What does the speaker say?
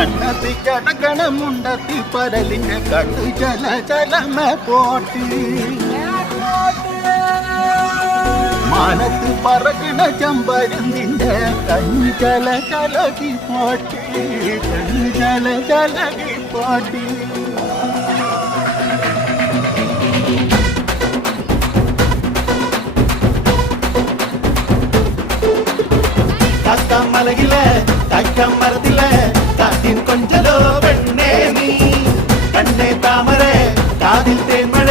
കണ്ണത്തി കടകണമുണ്ടത്തി പരലിന്റെ കണ്ണു ചല ചലമ പോട്ടി മാനത്ത് പറക്കണ ചമ്പരുന്നിന്റെ കണ്ണു ചല ചലകി പോട്ടി കണ്ണു ചല ചലകി പോട്ടി മലകില തക്കം മരത്തില കാറ്റിൻ കൊഞ്ചലോ പെണ്ണേ നീ കണ്ണേ താമര കാതിൽ തേന്മഴ